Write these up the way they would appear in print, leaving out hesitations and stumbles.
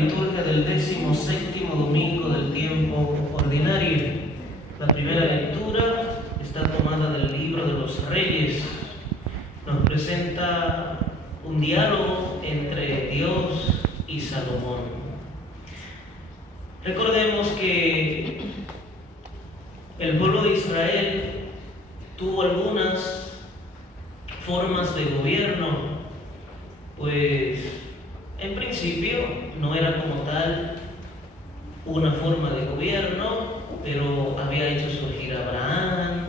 liturgia del 17º domingo del tiempo ordinario. La primera lectura está tomada del libro de los Reyes. Nos presenta un diálogo entre Dios y Salomón. Recordemos que el pueblo de Israel tuvo algunas formas de gobierno, pues en principio no era como tal una forma de gobierno, pero había hecho surgir a Abraham.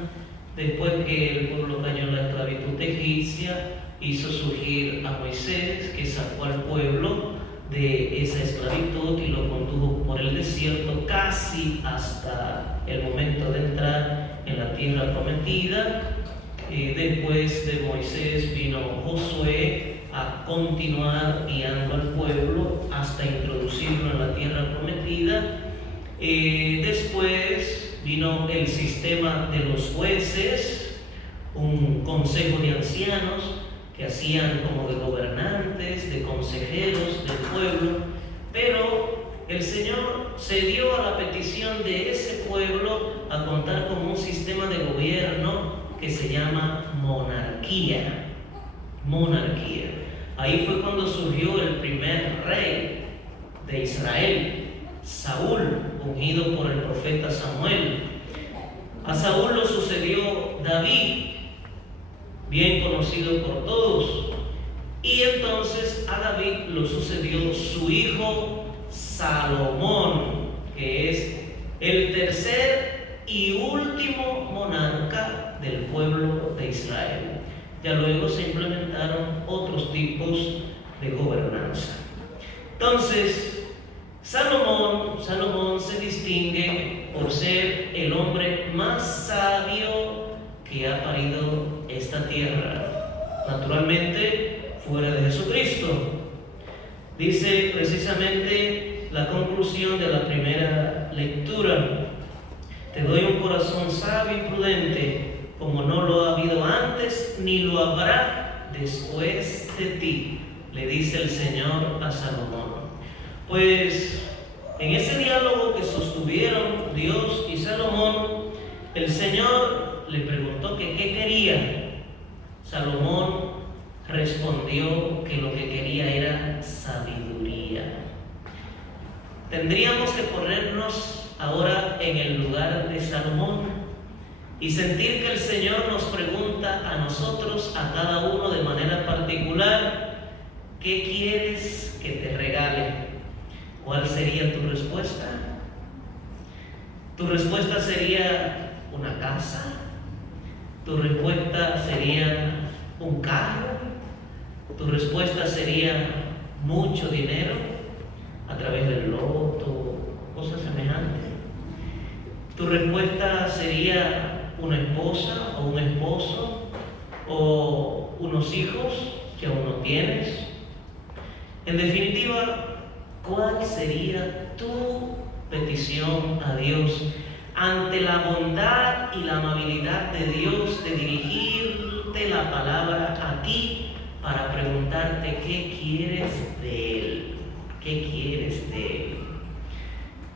Después que el pueblo cayó en la esclavitud egipcia, hizo surgir a Moisés, que sacó al pueblo de esa esclavitud y lo condujo por el desierto casi hasta el momento de entrar en la tierra prometida. Después de Moisés vino Josué a continuar guiando al pueblo hasta introducirlo en la tierra prometida. Después vino el sistema de los jueces, un consejo de ancianos que hacían como de gobernantes, de consejeros del pueblo, pero el Señor cedió a la petición de ese pueblo a contar con un sistema de gobierno que se llama monarquía. Monarquía. Ahí fue cuando surgió el primer rey de Israel, Saúl, ungido por el profeta Samuel. A Saúl lo sucedió David, bien conocido por todos, y entonces a David lo sucedió su hijo Salomón, que es el tercer y último monarca del pueblo de Israel. Ya luego se implementaron otros tipos de gobernanza. Entonces, Salomón se distingue por ser el hombre más sabio que ha parido esta tierra, naturalmente fuera de Jesucristo. Dice precisamente la conclusión de la primera lectura: te doy un corazón sabio y prudente, como no lo ha habido antes, ni lo habrá después de ti, le dice el Señor a Salomón. Pues en ese diálogo que sostuvieron Dios y Salomón, el Señor le preguntó que qué quería. Salomón respondió que lo que quería era sabiduría. Tendríamos que ponernos ahora en el lugar de Salomón y sentir que el Señor nos pregunta a nosotros, a cada uno de manera particular: ¿qué quieres que te regale? ¿Cuál sería tu respuesta? ¿Tu respuesta sería una casa? ¿Tu respuesta sería un carro? ¿Tu respuesta sería mucho dinero a través del loto, cosas semejantes? ¿Tu respuesta sería una esposa o un esposo o unos hijos que aún no tienes? En definitiva, ¿cuál sería tu petición a Dios ante la bondad y la amabilidad de Dios de dirigirte la palabra a ti para preguntarte qué quieres de Él? ¿Qué quieres de Él?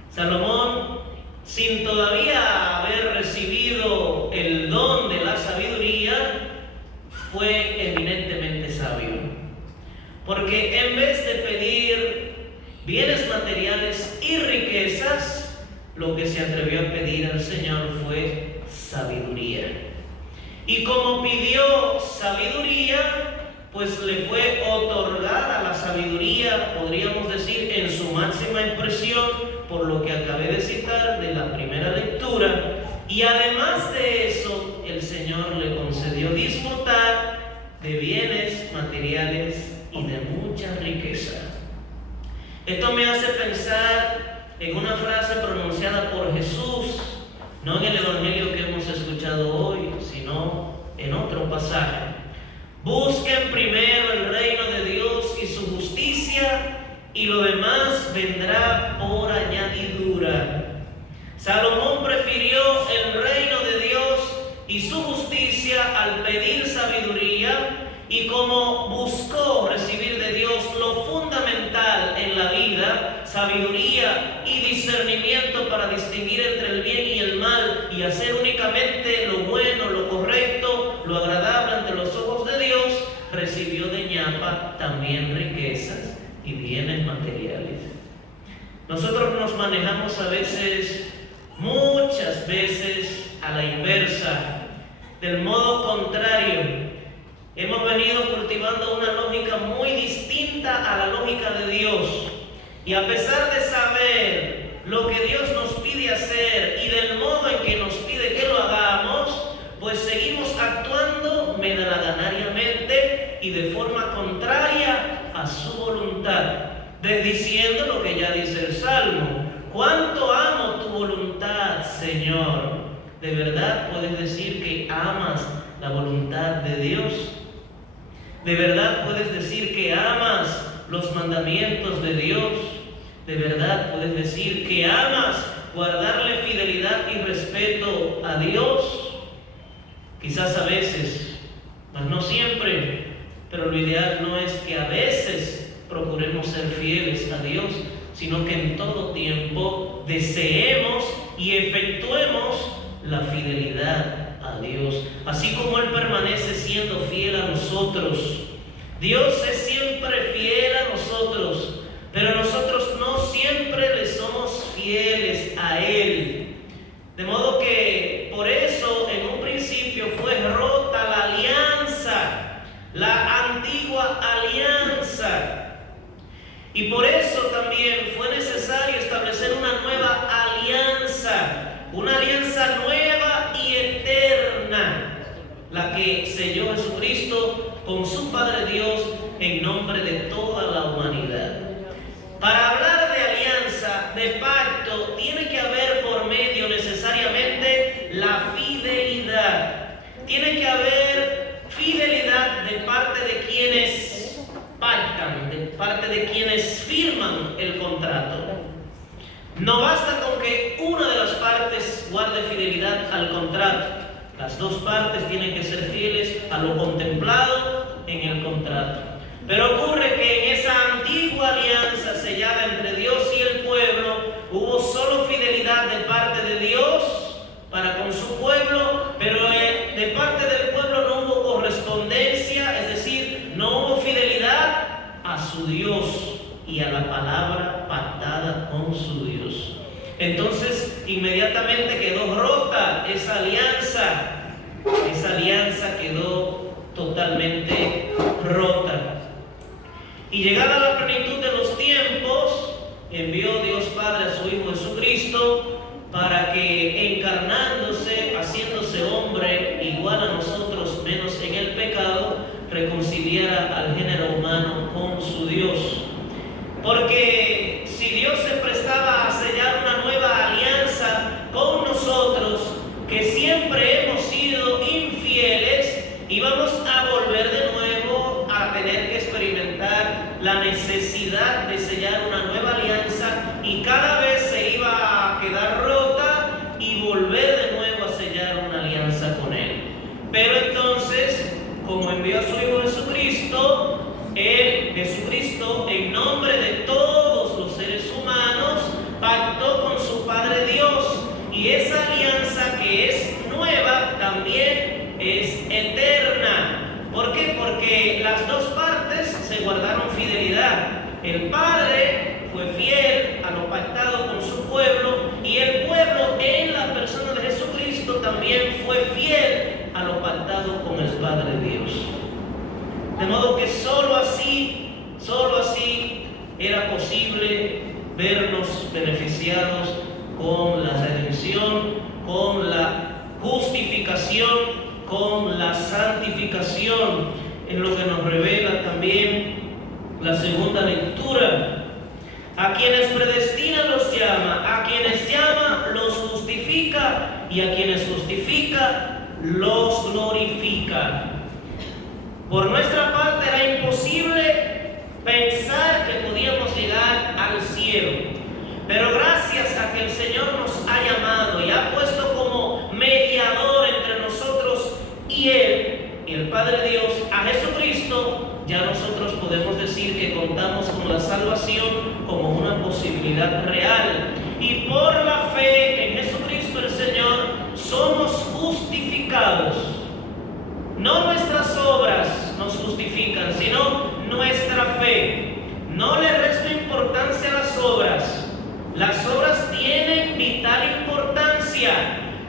Salomón, sin todavía haber recibido el don de la sabiduría, fue eminentemente sabio. Porque en vez de pedir bienes materiales y riquezas, lo que se atrevió a pedir al Señor fue sabiduría. Y como pidió sabiduría, pues le fue otorgada la sabiduría, podríamos decir, en su máxima expresión, por lo que acabé de citar de la primera lectura. Y además de eso, el Señor le concedió disfrutar de bienes materiales y de mucha riqueza. Esto me hace pensar en una frase pronunciada por Jesús, no en el evangelio que hemos escuchado hoy, sino en otro pasaje. Busquen primero el reino de Dios y su justicia, y lo demás vendrá por añadidura. Salomón prefirió el reino de Dios y su justicia al pedir sabiduría, y como buscó recibir de Dios lo fundamental en la vida, sabiduría y discernimiento para distinguir entre el bien y el mal y hacer únicamente lo bueno, lo correcto, lo agradable ante los ojos de Dios, recibió de ñapa también riquezas y bienes materiales. Nosotros nos manejamos a veces, muchas veces, a la inversa, del modo contrario. Hemos venido cultivando una lógica muy distinta a la lógica de Dios. Y a pesar de saber lo que Dios nos pide hacer y del modo en que nos pide que lo hagamos, pues seguimos actuando medalaganariamente y de forma contraria a su voluntad, desdiciendo lo que ya dice el Salmo: ¿cuánto amo tu voluntad, Señor? ¿De verdad puedes decir que amas la voluntad de Dios? ¿De verdad puedes decir que amas los mandamientos de Dios? ¿De verdad puedes decir que amas guardarle fidelidad y respeto a Dios? Quizás a veces, mas no siempre, pero lo ideal no es que a veces procuremos ser fieles a Dios, sino que en todo tiempo deseemos y efectuemos la fidelidad a Dios, así como Él permanece siendo fiel a nosotros. Dios es siempre fiel a nosotros, pero nosotros no siempre le somos fieles a Él. De modo que por eso en un principio fue rota la alianza, la antigua alianza. Y por eso también fue necesario establecer una nueva alianza, una alianza nueva y eterna, la que selló Jesucristo con su Padre Dios en nombre de toda la humanidad. Para hablar de alianza, de pacto, tiene que haber por medio necesariamente la fidelidad. Tiene que haber fidelidad de parte de quienes pactan, de parte de quienes firman el contrato. No basta con que una de las partes guarde fidelidad al contrato. Las dos partes tienen que ser fieles a lo contemplado en el contrato. Pero ocurre que en esa antigua alianza sellada entre Dios y el pueblo, hubo solo fidelidad de parte de Dios para con su pueblo, pero de parte del pueblo no hubo correspondencia, es decir, no hubo fidelidad a su Dios y a la palabra pactada con su Dios. Entonces, inmediatamente quedó rota esa alianza. Esa alianza quedó totalmente rota. Y llegada la plenitud de los tiempos, envió Dios Padre a su Hijo Jesucristo para que, encarnándose, haciéndose hombre igual a nosotros, menos en el pecado, reconciliara al género humano con su Dios. Porque si Dios se prestaba a sellar una nueva alianza con nosotros, que siempre hemos sido infieles, íbamos a volver de nuevo a tener que experimentar la necesidad de sellar una nueva alianza, y cada vez se iba a quedar rota y volver de nuevo a sellar una alianza con Él. Pero entonces, como envió a su Hijo Jesucristo, Jesucristo, en nombre de todos los seres humanos, pactó con su Padre Dios, y esa alianza que es nueva también es eterna. ¿Por qué? Porque las dos partes se guardaron fidelidad. El Padre fue fiel a lo pactado con su pueblo, y el pueblo en la persona de Jesucristo también fue fiel a lo pactado con el Padre Dios. De modo que solo así era posible vernos beneficiados con la redención, con la justificación, con la santificación, en lo que nos revela también la segunda lectura. A quienes predestina los llama, a quienes llama los justifica, y a quienes justifica los glorifica. Por nuestra parte era imposible pensar que podíamos llegar al cielo, pero gracias a que el Señor nos ha llamado y ha puesto como mediador entre nosotros y Él, y el Padre Dios, a Jesucristo, ya nosotros podemos decir que contamos con la salvación como una posibilidad seguridad real. Y por la fe en Jesucristo el Señor somos justificados. No nuestras obras nos justifican, sino nuestra fe. No le resto importancia a las obras. Las obras tienen vital importancia,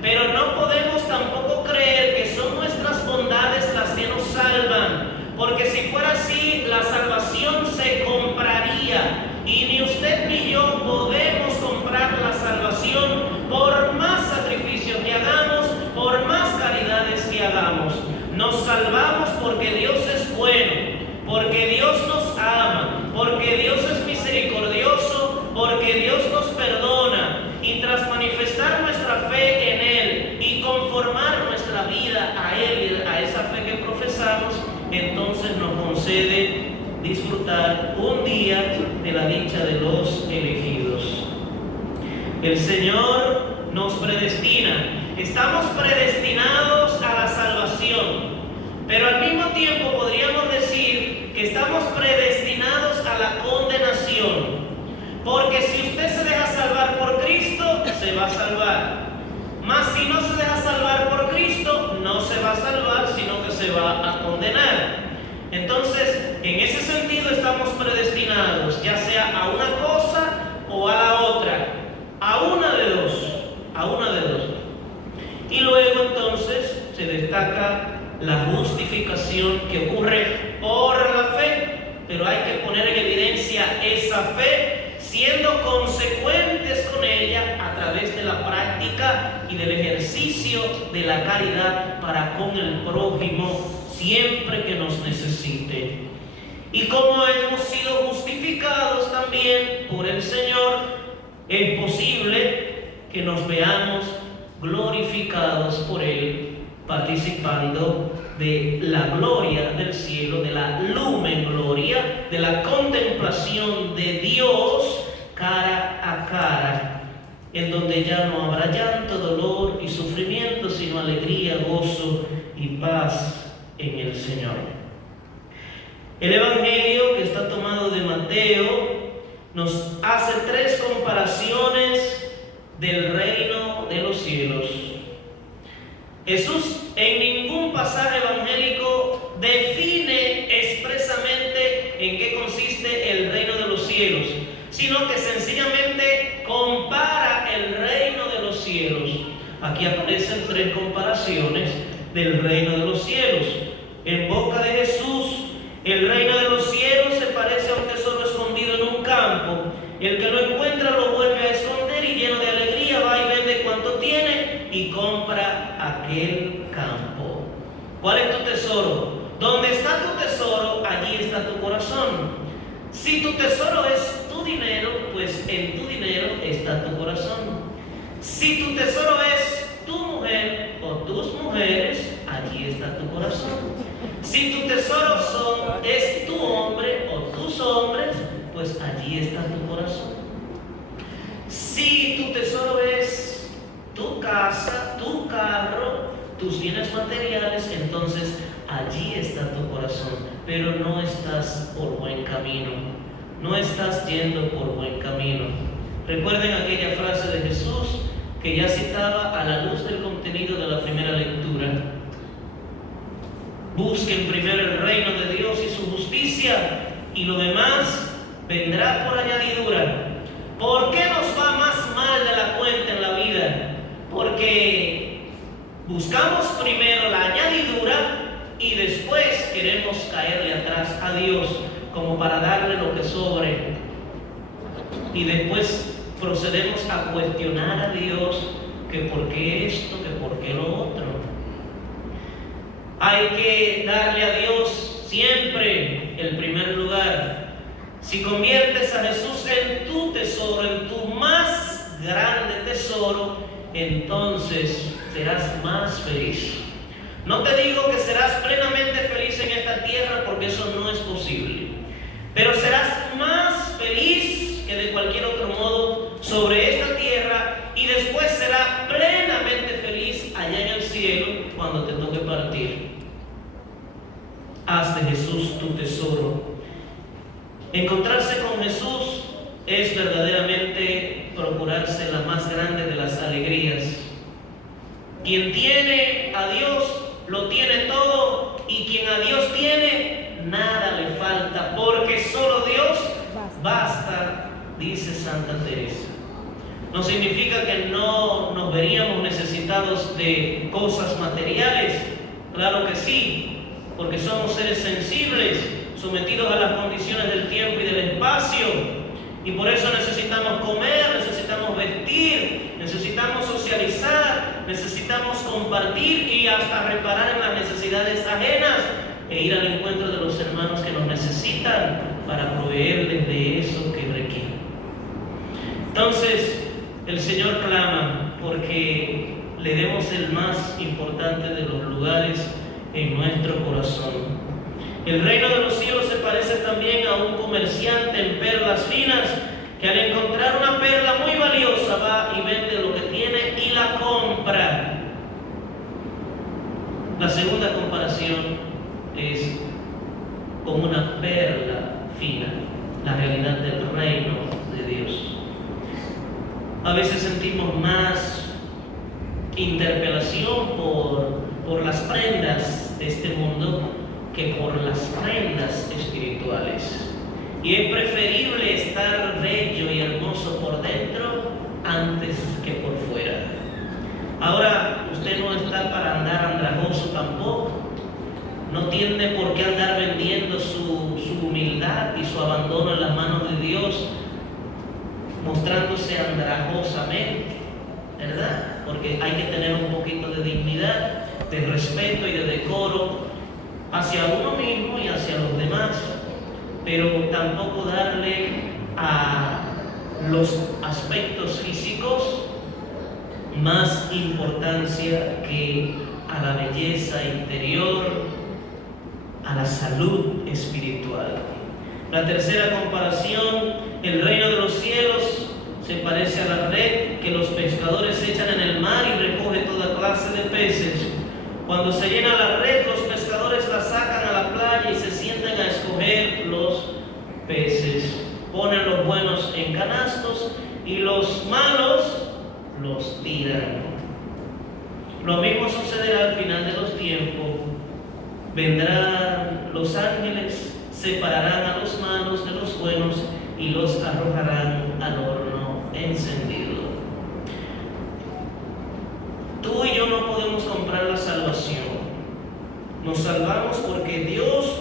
pero no podemos tampoco creer que son nuestras bondades las que nos salvan, porque si fuera así, la salvación se compraría, y ni usted ni yo podemos comprar la salvación por más sacrificios que hagamos, por más caridades que hagamos. Nos salvamos porque Dios es bueno, porque Dios nos ama, porque Dios es misericordioso, porque Dios nos perdona, y tras manifestar nuestra fe en Él y conformar nuestra vida a Él, a esa fe que profesamos, entonces nos concede disfrutar un día de la dicha de los elegidos. El Señor nos predestina. Estamos predestinados a la salvación, pero al mismo tiempo podríamos decir que estamos predestinados a la condenación, porque si usted se deja salvar por Cristo, se va a salvar. Mas si no se deja salvar por Cristo, no se va a salvar, sino que se va a condenar. Entonces, en ese sentido estamos predestinados, ya sea a una cosa o a la otra, a una de dos. Y luego entonces se destaca la justificación que ocurre por la fe, pero hay que poner en evidencia esa fe siendo consecuentes con ella a través de la práctica y del ejercicio de la caridad para con el prójimo siempre que nos necesite. Y como hemos sido justificados también por el Señor, es posible que nos veamos glorificados por Él, participando de la gloria del cielo, de la lumen gloria, de la contemplación de Dios cara a cara, en donde ya no habrá llanto, dolor y sufrimiento, sino alegría, gozo y paz en el Señor. El Evangelio, que está tomado de Mateo, nos hace tres comparaciones del reino de los cielos. Jesús en ningún pasaje evangélico define expresamente en qué consiste el reino de los cielos, sino que sencillamente compara el reino de los cielos. Aquí aparecen tres comparaciones del reino de los cielos. En boca de Jesús, el reino de los cielos se parece a un tesoro escondido en un campo. El que lo encuentra lo vuelve a esconder y lleno de alegría va y vende cuanto tiene y compra aquel campo. ¿Cuál es tu tesoro? Donde está tu tesoro, allí está tu corazón. Si tu tesoro es tu dinero, pues en tu dinero está tu corazón. Si tu tesoro es tu mujer o tus mujeres, allí está tu corazón. Si tu tesoro es tu hombre o tus hombres, pues allí está tu corazón. Si tu tesoro es tu casa, tu carro, tus bienes materiales, entonces allí está tu corazón. Pero no estás por buen camino, no estás yendo por buen camino. Recuerden aquella frase de Jesús que ya citaba a la luz del contenido de la primera lectura. Busquen primero el reino de Dios y su justicia, y lo demás vendrá por añadidura. ¿Por qué nos va más mal de la cuenta en la vida? Porque buscamos primero la añadidura y después queremos caerle atrás a Dios como para darle lo que sobre. Y después procedemos a cuestionar a Dios que por qué esto, que por qué lo otro. Hay que darle a Dios siempre el primer lugar. Si conviertes a Jesús en tu tesoro, en tu más grande tesoro, entonces serás más feliz. No te digo que serás plenamente feliz en esta tierra, porque eso no es posible, pero serás más feliz que de cualquier otro modo sobre esta tierra, y después serás plenamente feliz allá en el cielo cuando te toque partir. Haz de Jesús tu tesoro. Encontrarse con Jesús es verdaderamente procurarse la más grande de las alegrías. Quien tiene a Dios lo tiene todo, y quien a Dios tiene, nada le falta, porque solo Dios basta, dice Santa Teresa. No significa que no nos veríamos necesitados de cosas materiales, claro que sí, porque somos seres sensibles, sometidos a las condiciones del tiempo y del espacio, y por eso necesitamos comer, necesitamos vestir, necesitamos socializar, necesitamos compartir y hasta reparar en las necesidades ajenas e ir al encuentro de los hermanos que nos necesitan para proveerles de eso que requieren. Entonces, el Señor clama porque le demos el más importante de los lugares en nuestro corazón. El reino de los cielos se parece también a un comerciante en perlas finas que al encontrar una perla muy valiosa va y vende lo que tiene y la compra. La segunda comparación es con una perla fina, la realidad del reino de Dios. A veces sentimos más interpelación por las prendas de este mundo que por las prendas espirituales. Y es preferible estar bello y hermoso por dentro antes que por fuera. Ahora, usted no está para andar andrajoso tampoco. No tiene por qué andar vendiendo su humildad y su abandono en las manos de Dios, mostrándose andrajosamente, ¿verdad? Porque hay que tener un poquito de dignidad, de respeto y de decoro hacia uno mismo y hacia los demás, pero tampoco darle a los aspectos físicos más importancia que a la belleza interior, a la salud espiritual. La tercera comparación, el reino de los cielos se parece a la red que los pescadores echan en el mar y recoge toda clase de peces. Cuando se llena la red, los pescadores la sacan a la playa y se sientan a escoger los peces. Ponen los buenos en canastos y los malos los tiran. Lo mismo sucederá al final de los tiempos. Vendrán los ángeles, separarán a los malos de los buenos y los arrojarán al horno encendido. Tú y yo no podemos comprar la salvación. Nos salvamos porque Dios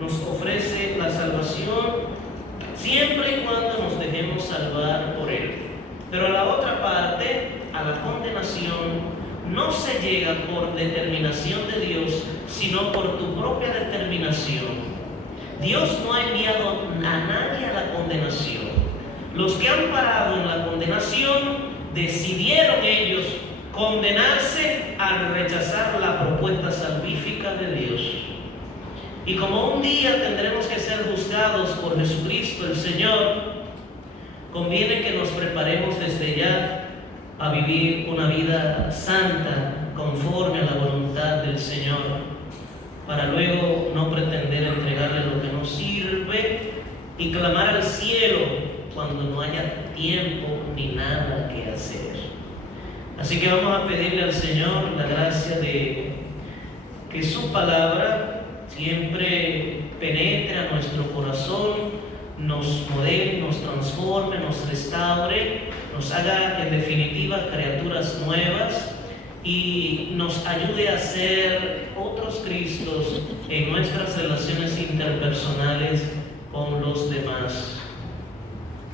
nos ofrece la salvación siempre y cuando nos dejemos salvar por Él. Pero a la otra parte, a la condenación, no se llega por determinación de Dios, sino por tu propia determinación. Dios no ha enviado a nadie a la condenación. Los que han parado en la condenación decidieron ellos condenarse al rechazar la propuesta salvífica de Dios. Y como un día tendremos que ser juzgados por Jesucristo el Señor, conviene que nos preparemos desde ya a vivir una vida santa conforme a la voluntad del Señor, para luego no pretender entregarle lo que nos sirve y clamar al cielo cuando no haya tiempo ni nada que hacer. Así que vamos a pedirle al Señor la gracia de que su palabra siempre penetre a nuestro corazón, nos modele, nos transforme, nos restaure, nos haga en definitiva criaturas nuevas y nos ayude a ser otros Cristos en nuestras relaciones interpersonales con los demás,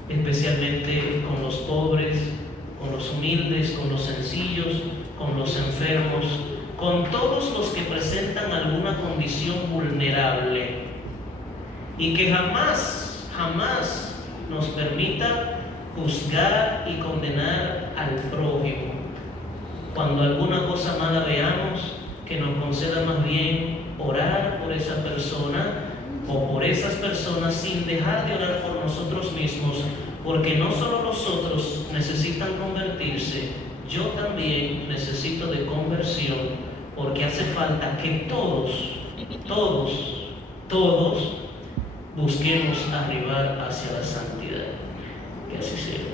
especialmente con los pobres, con los humildes, con los sencillos, con los enfermos, con todos los que presentan alguna condición vulnerable, y que jamás nos permita juzgar y condenar al prójimo. Cuando alguna cosa mala veamos, que nos conceda más bien orar por esa persona o por esas personas sin dejar de orar por nosotros mismos, porque no solo nosotros necesitan convertirse, yo también necesito de conversión, porque hace falta que todos busquemos arribar hacia la santidad. Que así sea.